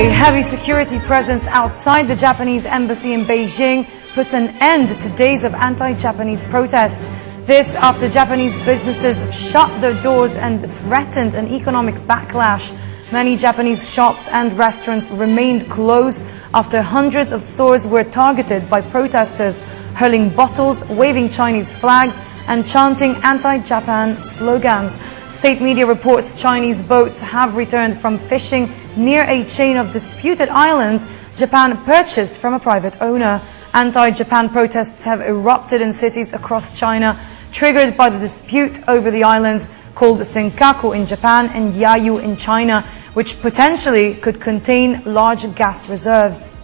A heavy security presence outside the Japanese embassy in Beijing puts an end to days of anti-Japanese protests. This after Japanese businesses shut their doors and threatened an economic backlash. Many Japanese shops and restaurants remained closed after hundreds of stores were targeted by protesters, hurling bottles, waving Chinese flags and chanting anti-Japan slogans. State media reports Chinese boats have returned from fishing near a chain of disputed islands Japan purchased from a private owner. Anti-Japan protests have erupted in cities across China, triggered by the dispute over the islands called Senkaku in Japan and Yayu in China, which potentially could contain large gas reserves.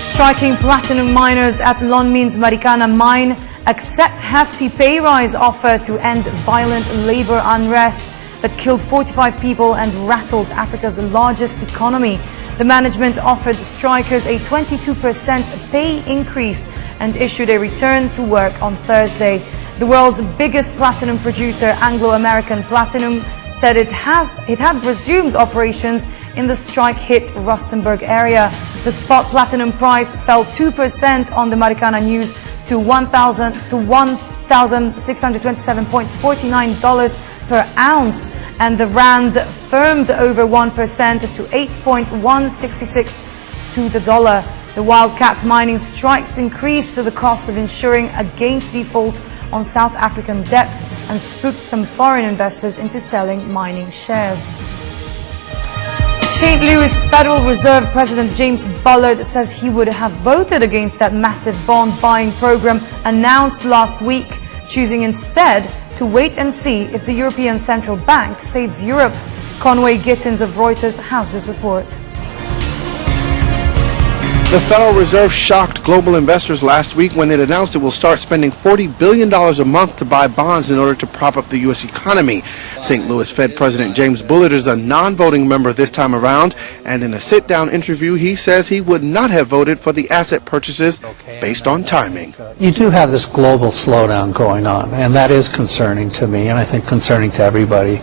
Striking platinum miners at Lonmin's Marikana mine accept hefty pay rise offer to end violent labor unrest that killed 45 people and rattled Africa's largest economy. The management offered strikers a 22% pay increase and issued a return to work on Thursday. The world's biggest platinum producer, Anglo-American Platinum, said it had resumed operations in the strike-hit Rustenburg area. The spot platinum price fell 2% on the Marikana News to $1,627.49 per ounce, and the rand firmed over 1% to 8.166 to the dollar. The wildcat mining strikes increased the cost of insuring against default on South African debt and spooked some foreign investors into selling mining shares. St. Louis Federal Reserve President James Bullard says he would have voted against that massive bond buying program announced last week, choosing instead to wait and see if the European Central Bank saves Europe. Conway Gittins of Reuters has this report. The Federal Reserve shocked global investors last week when it announced it will start spending $40 billion a month to buy bonds in order to prop up the U.S. economy. St. Louis Fed President James Bullard is a non-voting member this time around, and in a sit-down interview, he says he would not have voted for the asset purchases based on timing. You do have this global slowdown going on, and that is concerning to me, and I think concerning to everybody.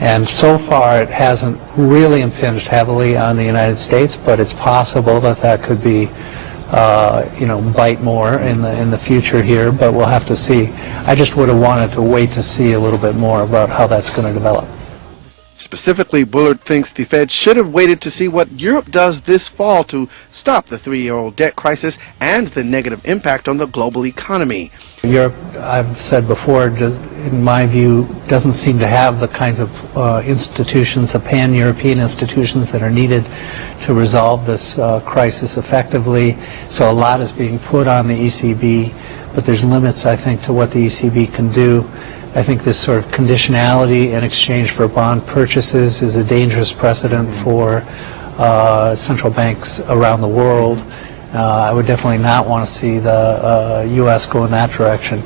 And so far, it hasn't really impinged heavily on the United States, but it's possible that that could be, bite more in the future here. But we'll have to see. I just would have wanted to wait to see a little bit more about how that's going to develop. Specifically, Bullard thinks the Fed should have waited to see what Europe does this fall to stop the three-year-old debt crisis and the negative impact on the global economy. Europe, I've said before, in my view, doesn't seem to have the kinds of institutions, the pan-European institutions that are needed to resolve this crisis effectively. So a lot is being put on the ECB, but there's limits, I think, to what the ECB can do. I think this sort of conditionality in exchange for bond purchases is a dangerous precedent for central banks around the world. I would definitely not want to see the U.S. go in that direction.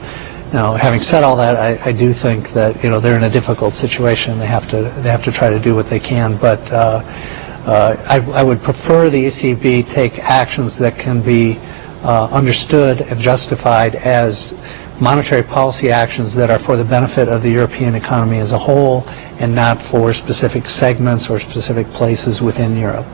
Now, having said all that, I do think that they're in a difficult situation. They have to try to do what they can. But I would prefer the ECB take actions that can be understood and justified as monetary policy actions that are for the benefit of the European economy as a whole and not for specific segments or specific places within Europe.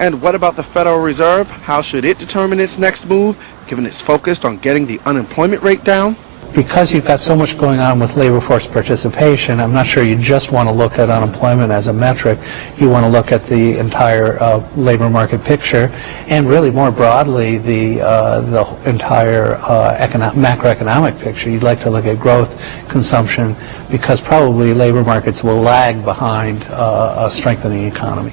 And what about the Federal Reserve? How should it determine its next move, given it's focused on getting the unemployment rate down? Because you've got so much going on with labor force participation, I'm not sure you just want to look at unemployment as a metric. You want to look at the entire labor market picture and really more broadly the entire macroeconomic picture. You'd like to look at growth, consumption, because probably labor markets will lag behind a strengthening economy.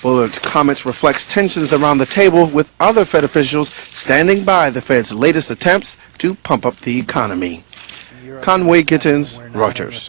Bullard's comments reflects tensions around the table with other Fed officials standing by the Fed's latest attempts to pump up the economy. Conway Gittins, Reuters.